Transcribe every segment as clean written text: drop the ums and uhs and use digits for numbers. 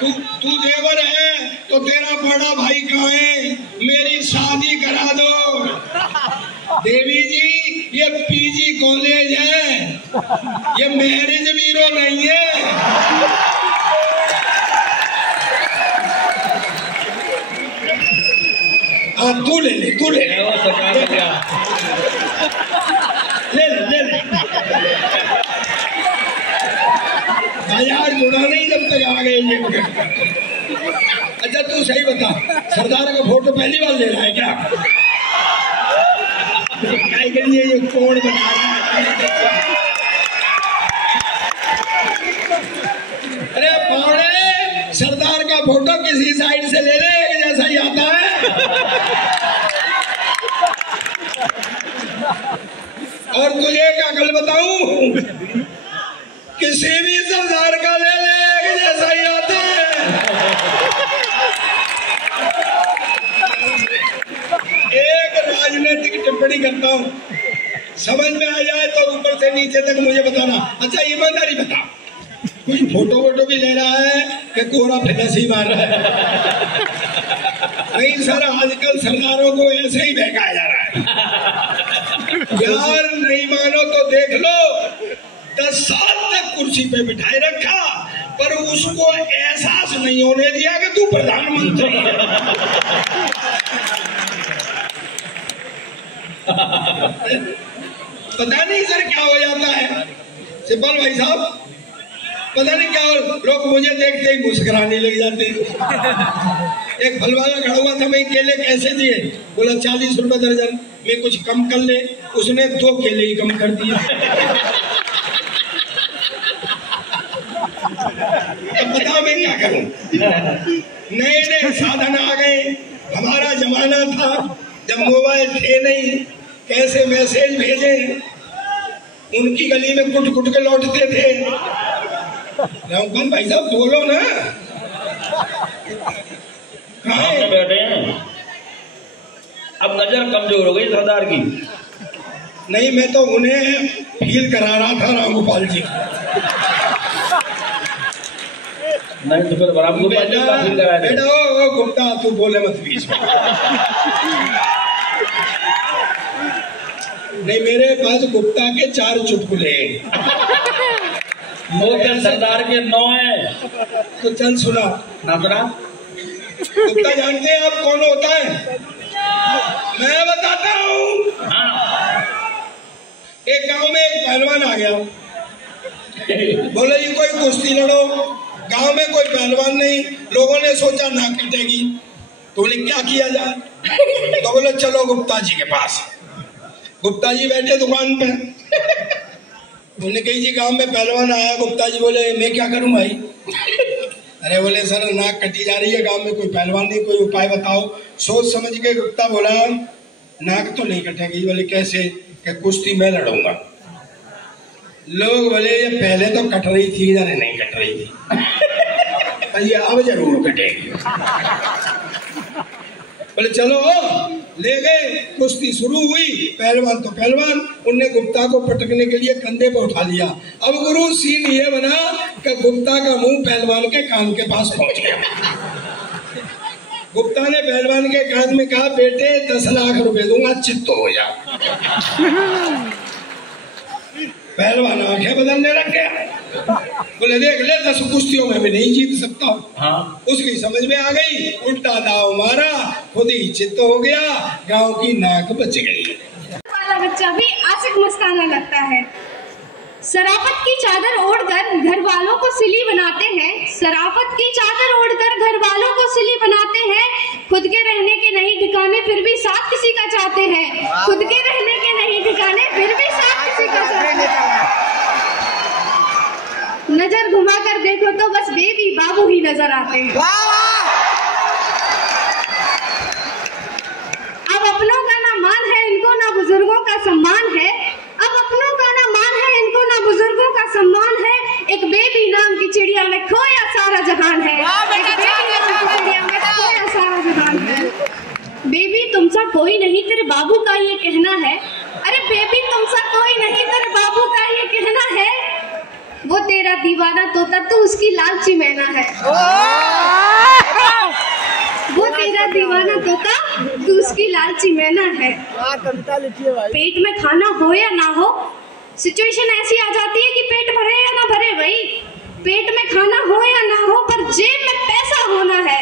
तू देवर है तो तेरा बड़ा भाई कहाँ है? मेरी शादी करा दो। देवी जी ये पीजी कॉलेज है, ये मैरिज ब्यूरो नहीं है। हाँ तू ले ले, तू ले ले, ले ले। बाजार जुड़ा नहीं जब तक आ गए ये। अच्छा तू सही बता, सरदार का फोटो पहली बार ले रहा है क्या? के लिए ये कौन बना रहा है? अरे पौड़े, सरदार का फोटो किसी साइड से ले ले, जैसा ही आता है। और तुझे क्या कल बताऊं, किसी भी सरदार का ले ले, जैसा ही आता है। एक राजनीतिक टिप्पणी करता हूँ, समझ में आ जाए तो ऊपर से नीचे तक मुझे बताना। अच्छा ईमानदारी बता, कोई फोटो वोटो भी ले रहा है कि कोरा फिलसी मार रहा है? नहीं सर, आजकल सरदारों को ऐसे ही बहकाया जा रहा है। यार नहीं मानो तो देख लो, 10 साल तक कुर्सी पे बिठाए रखा, पर उसको एहसास नहीं होने दिया कि तू प्रधानमंत्री है। पता नहीं सर क्या हो जाता है सिब्बल भाई साहब, पता नहीं क्या हो, लोग मुझे देखते ही मुस्कुराने लग जाते हैं। एक फल वाला खड़ा हुआ था, मैं केले कैसे दिए? बोला 40 रुपए दर्जन। मैं कुछ कम कर ले, उसने 2 केले ही कम कर दिए। अब बताओ मैं क्या करूं? नए नए साधन आ गए, हमारा जमाना था जब मोबाइल थे नहीं, कैसे मैसेज भेजे, उनकी गली में कुट कुट के लौटते थे। रामपाल भाई साहब बोलो ना, कहाँ बैठे हैं? अब नजर कमजोर हो गई सरदार की। नहीं, मैं तो उन्हें फील करा रहा था रामगोपाल जी। नहीं तो फिर रामगोपाल जी का फील करा दे। बेटा गुप्ता तू बोले मत बीच में। नहीं, मेरे पास गुप्ता के 4 चुटकुले सरदार के 9 है। तो चल सुना नादरा। गुप्ता जानते हैं आप कौन होता है? मैं बताता हूँ। हाँ। एक गांव में एक पहलवान आ गया, बोले जी कोई कुश्ती लड़ो। गांव में कोई पहलवान नहीं, लोगों ने सोचा नाक कटेगी, तो बोले क्या किया जाए? तो बोले चलो गुप्ता जी के पास। गुप्ता जी बैठे दुकान पे, उन्होंने कही जी गांव में पहलवान आया। गुप्ता जी बोले मैं क्या करूं भाई? अरे बोले सर नाक कटी जा रही है, गांव में कोई पहलवान नहीं, कोई उपाय बताओ। सोच समझ के गुप्ता बोला नाक तो नहीं कटेगी। बोले कैसे? कि कुश्ती मैं लड़ूंगा। लोग बोले ये पहले तो कट रही थी, जाने नहीं कट रही थी, ये अब जरूर कटेगी। बोले चलो, ले गए, कुश्ती शुरू हुई। पहलवान तो पहलवान, उनने गुप्ता को पटकने के लिए कंधे पर उठा लिया। अब गुरु सीन ये बना कि गुप्ता का मुंह पहलवान के कान के पास पहुंच गया। गुप्ता ने पहलवान के कान में कहा बेटे 10 लाख रुपए दूंगा, चित्त हो जा। पहलवान आंखें बदलने लग गया। बोले देख ले 10 कुश्तियों में भी नहीं जीत सकता। हाँ। उसकी समझ में आ गई, उल्टा दाव मारा, खुद ही चित्त हो गया, गांव की नाक बच गई। वाला बच्चा भी आशिक मस्ताना लगता है। शराफत की चादर ओढ़कर घर वालों को सिली बनाते हैं। शराफत की चादर ओढ़कर घर वालों को सिली बनाते हैं। खुद के रहने के नहीं ठिकाने, फिर भी साथ किसी का चाहते हैं। खुद के रहने के नहीं ठिकाने, फिर भी साथ किसी का चाहते हैं। नजर घुमा कर देखो तो बस बेबी बाबू ही नजर आते हैं। अब अपनों का ना मान है इनको, ना बुजुर्गों का सम्मान है। अब अपनों का ना मान है इनको, ना बुजुर्गों का सम्मान है। एक बेबी नाम की चिड़िया में खोया सारा जहान है। एक बेबी नाम की चिड़िया में खोया सारा जहान है। बेबी तुमसा कोई नहीं तेरे बाबू का ये कहना है। अरे बेबी तुमसा कोई नहीं तेरे बाबू का ये कहना है। वो तेरा दीवाना तोता तू उसकी लालची मैना है। वो तेरा दीवाना तोता तू उसकी लालची मैना है। पेट में खाना हो या ना हो, सिचुएशन ऐसी आ जाती है कि पेट भरे या ना भरे भाई। पेट में खाना हो या ना हो पर जेब में पैसा होना है।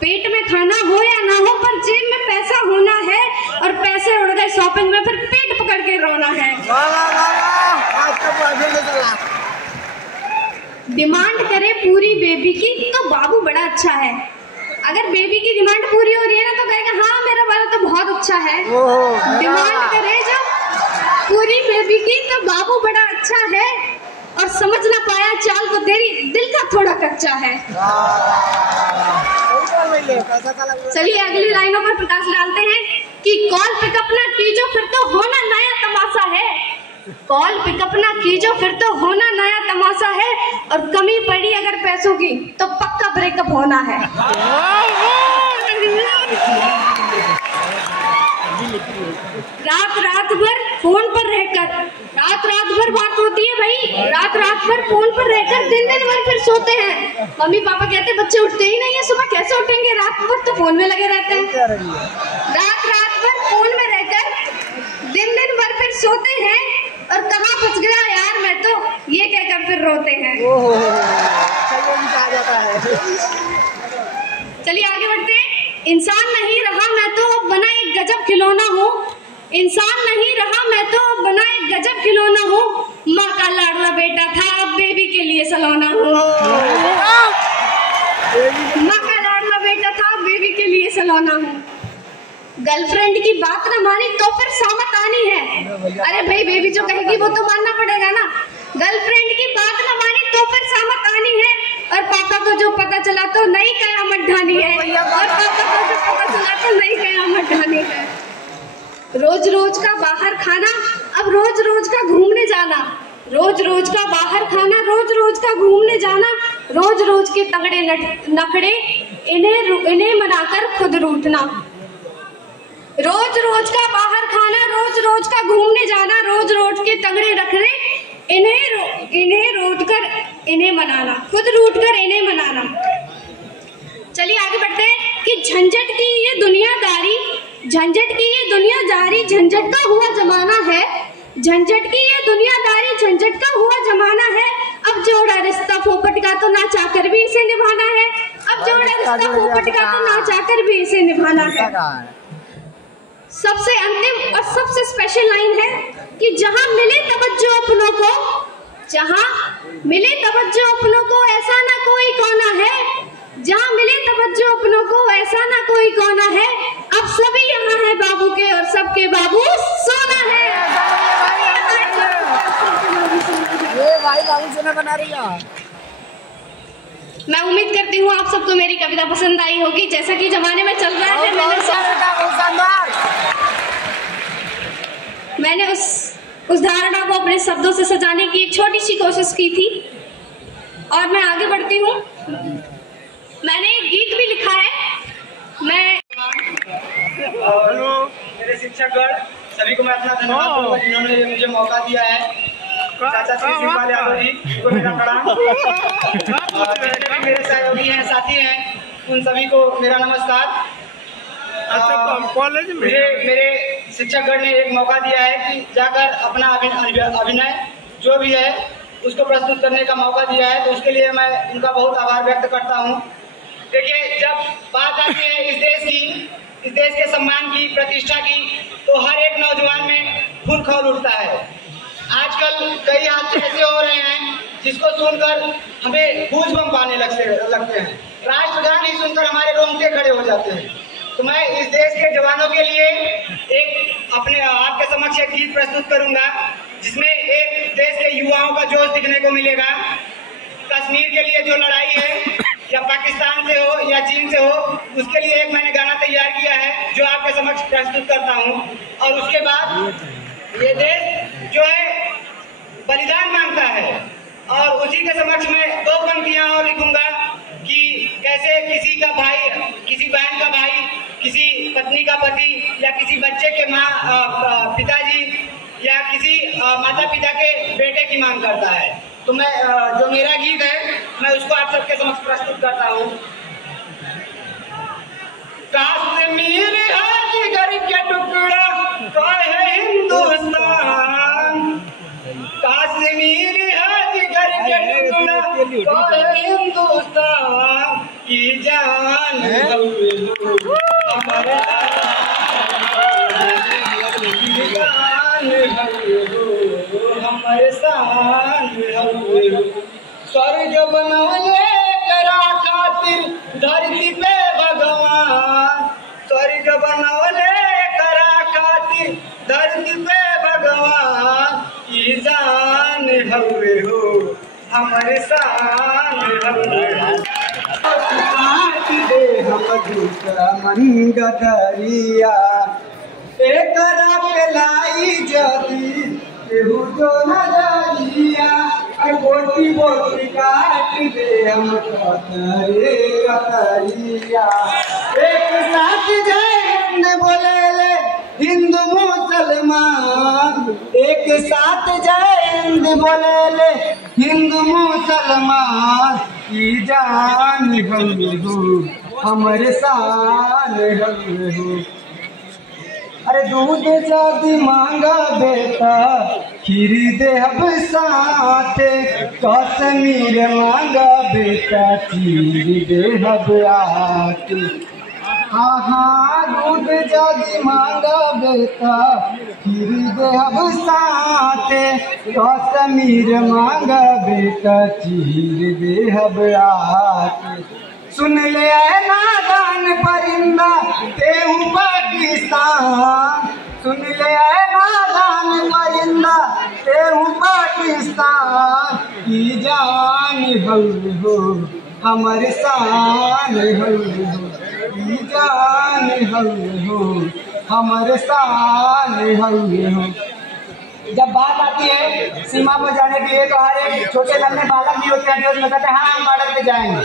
पेट में खाना हो या ना हो पर जेब में पैसा होना है, और पैसे उड़ गए शॉपिंग में फिर पेट पकड़ के रोना है। डिमांड करे पूरी बेबी की तो बाबू बड़ा अच्छा है। अगर बेबी की डिमांड पूरी हो रही है ना तो कहेगा हाँ मेरा वाला तो बहुत अच्छा है। डिमांड करे जब पूरी बेबी की तो बाबू बड़ा अच्छा है, और समझ ना पाया चाल को तेरी दिल का थोड़ा कच्चा है। चलिए अगली लाइनों पर प्रकाश डालते हैं कि कॉल पिकअप ना कीजो फिर तो होना नया तमाशा है। कॉल पिकअप ना कीजो फिर तो होना नया तमाशा है, और कमी पड़ी अगर पैसों की तो पक्का ब्रेकअप होना है। रात भर फोन पर रहकर, रात भर बात होती है भाई। रात भर फोन पर रहकर दिन भर फिर सोते हैं। मम्मी पापा कहते बच्चे उठते ही नहीं है, सुबह कैसे उठेंगे, रात भर तो फोन में लगे रहते हैं। रात भर फोन में रहकर दिन भर फिर सोते हैं, और कहाँ फंस गया यार मैं तो, ये कहकर फिर रोते हैं। चलिए आगे बढ़ते हैं। इंसान नहीं रहा मैं तो बना एक गजब खिलौना हूँ। इंसान नहीं रहा मैं तो बना एक गजब खिलौना हूँ। माँ का लाडला बेटा था अब बेबी के लिए सलौना हूँ। माँ का लाडला बेटा था बेबी के लिए सलौना हूँ। गर्लफ्रेंड की बात न मानी तो फिर सामत आनी है। अरे भाई बेबी जो कहेगी वो तो मानना पड़ेगा ना। गर्लफ्रेंड की बात न मानी तो फिर सामत आनी है, और पापा को जो पता चला तो नई कयामत ढानी है। और पापा को जो पता चला तो नई कयामत ढानी है। रोज रोज का बाहर खाना अब रोज रोज का घूमने जाना। रोज रोज का बाहर खाना रोज रोज का घूमने जाना। रोज रोज के तगड़े नखड़े इन्हें मनाकर खुद रूठना। रोज रोज का बाहर खाना रोज रोज का घूमने जाना। रोज रोज के तगड़े नखड़े इन्हें रूठ कर इन्हें मनाना, खुद रूठ कर इन्हें मनाना। चलिए आगे बढ़ते हैं कि झंझट की ये दुनियादारी, झंझट की ये दुनियादारी झंझट का हुआ जमाना है। झंझट की ये दुनियादारी झंझट का हुआ जमाना है। अब जोड़ा रिश्ता पोपट का तो ना चाहकर भी इसे निभाना है। अब जोड़ा रिश्ता पोपट का तो ना चाहकर भी इसे निभाना है। सबसे अंतिम और सबसे स्पेशल लाइन है कि जहां मिले तवज्जो अपनों को, जहां मिले तवज्जो अपनों को ऐसा ना कोई कोना है। जहां मिले तवज्जो अपनों को ऐसा ना कोई कोना है। अब सभी यहाँ है बाबू के और सबके बाबू सोना है। ये भाई बाबू सोना बना रही है। मैं उम्मीद करती हूँ आप सबको मेरी कविता पसंद आई होगी। जैसा कि जमाने में चल रहा है मैंने उस धारणा को अपने शब्दों से सजाने की एक छोटी सी कोशिश की थी, और मैं आगे बढ़ती हूँ। मैंने एक गीत भी लिखा है। मेरे शिक्षकगण सभी को मैं अपना धन्यवाद दूंगा जिन्होंने मुझे मौका दिया है। चाचा श्री शिवपाल यादव जी को मेरा प्रणाम, और जितने भी मेरे सहयोगी हैं, साथी हैं, उन सभी को मेरा नमस्कार। कॉलेज में मेरे शिक्षकगण ने एक मौका दिया है कि जाकर अपना अभिनय जो भी है उसको प्रस्तुत करने का मौका दिया है, तो उसके लिए मैं उनका बहुत आभार व्यक्त करता हूँ। देखिए, जब बात आती है इस देश की, इस देश के सम्मान की, प्रतिष्ठा की, तो हर एक नौजवान में खून खौल उठता है। आजकल कई हादसे ऐसे हो रहे हैं जिसको सुनकर हमें गूज़बम्प आने लगते हैं। राष्ट्रगान ही सुनकर हमारे रोंगटे खड़े हो जाते हैं। तो मैं इस देश के जवानों के लिए एक अपने आपके समक्ष एक गीत प्रस्तुत करूंगा, जिसमें एक देश के युवाओं का जोश दिखने को मिलेगा। कश्मीर के लिए जो लड़ाई है, या पाकिस्तान से हो या चीन से हो, उसके लिए एक मैंने गाना तैयार किया है जो आपके समक्ष प्रस्तुत करता हूँ। और उसके बाद ये देश जो है बलिदान मांगता है, और उसी के समक्ष मैं दो पंक्तियां और लिखूंगा कि कैसे किसी का भाई, किसी बहन का भाई, किसी पत्नी का पति, या किसी बच्चे के पिताजी, या किसी माता पिता के बेटे की मांग करता है। तो मैं जो मेरा गीत है मैं उसको आप सबके समक्ष प्रस्तुत करता हूँ। कश्मीर है जिगर के टुकड़ा कहे हिंदुस्तान, कश्मीर है जिगर के टुकड़ा कहे हिंदुस्तान की जान हमारे हमारे शान स्वर्ग बनवले करा खातिर धरती पे भगवान, स्वर्ग बनवले करा खातिर धरती पे भगवान की जान हवे हो हमारे शान हवे काट दे हम दूसरा मन गदरिया एकरा पे लाई जदी केहू जो नजरिया बोटी बोटी काट दे हम कतरे कतरिया। एक साथ जय हिंद बोले ले हिंदू मुसलमान, एक साथ जय हिंद बोले ले हिंदू मुसलमान की जान हम हो हमारे शान हम हो। अरे दूध जादी मांगा बेटा खीर दे अब साथे, कश्मीर मांगा बेटा खीर दे अब आके। हाँ हाँ दूध जादी मांगा बेटा खीर दे अब साथे, कश्मीर मांगा बेटा खीर दे अब आके। सुन ले नादान परिंदा तेहू पाकिस्तान, सुन ले नादान परिंदा तेहू पाकिस्तान की जान हो हमारे शान हो की जान हो हमारे शान हो। जब बात आती है सीमा पर जाने के लिए तो हर एक छोटे लंबे बालक भी होते हैं जो कहते हैं हाँ हम बॉर्डर पे जाएंगे,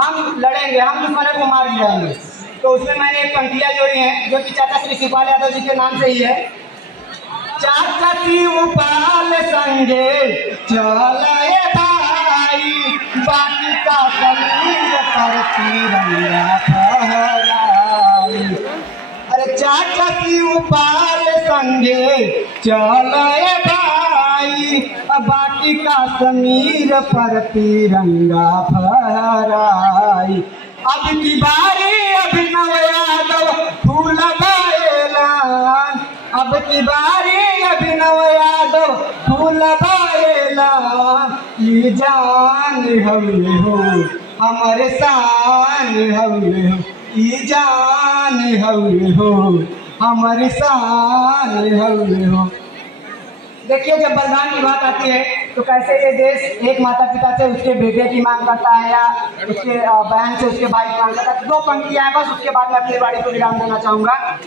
हम लड़ेंगे, हम दुश्मनों को मार गिराएंगे। तो उसमें मैंने एक पंक्तियां जोड़ी हैं जो कि चाचा श्री शिवपाल यादव जी के नाम से ही है। चाचा शिवपाल संगे चले भाई बाकी का कमीज पर तिरंगा फहराई। अरे चाचा शिवपाल संगे चले भाई बाकी का कमीज पर तिरंगा फहराई। अब की बारी अभिनव यादव फूल बाएलान, अब की बारी अभिनव यादव फूल बाएलान ये जान हवे हो हमारे शान हवे हो, ये जान हवे हो हमारे शान हवे हो। देखिए जब बलिदान की बात आती है तो कैसे ये देश एक माता पिता से उसके बेटे की मांग करता है या उसके बहन से उसके भाई की मांग करता है। दो पंक्तियां हैं बस, उसके बाद मैं अपनी वाणी को विराम देना चाहूंगा।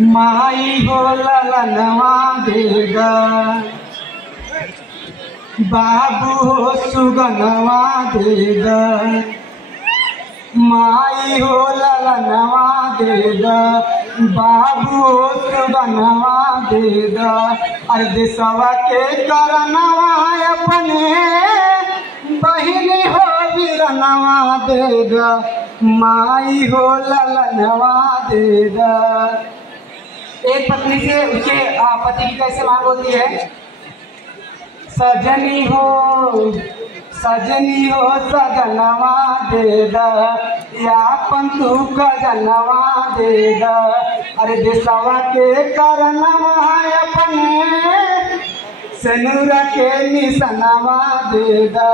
माई हो ललनवा देगा, बाबू हो सुगनवा देगा, माई हो ललनवा देगा, बाबू हो सुगनवा देगा। अरे देशवा के करनवा अपने बहिनी हो वीरनवा देगा, माई हो ललनवा देगा। एक पत्नी से उसके पति की कैसे मांग होती है, सजनी हो सजनवा देगा या पंतु कजनवा देगा। अरे देशवा के करनवा अपने सनुरा के निसनवा देगा,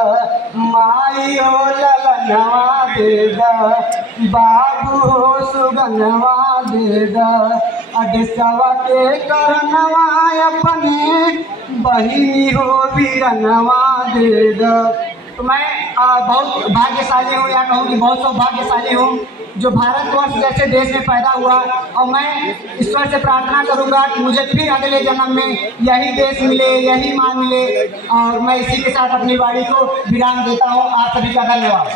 माई हो ललनवा देगा, बाबू हो सुगनवा देगा। देशवा के करनवा अपने बहिनी हो वीरनवा देगा। तो मैं बहुत भाग्यशाली हूँ या कहूँ कि बहुत सौभाग्यशाली हूँ जो भारतवर्ष जैसे देश में पैदा हुआ। और मैं ईश्वर से प्रार्थना करूँगा कि मुझे फिर अगले जन्म में यही देश मिले, यही माँ मिले। और मैं इसी के साथ अपनी वाणी को विराम देता हूँ। आप सभी का धन्यवाद।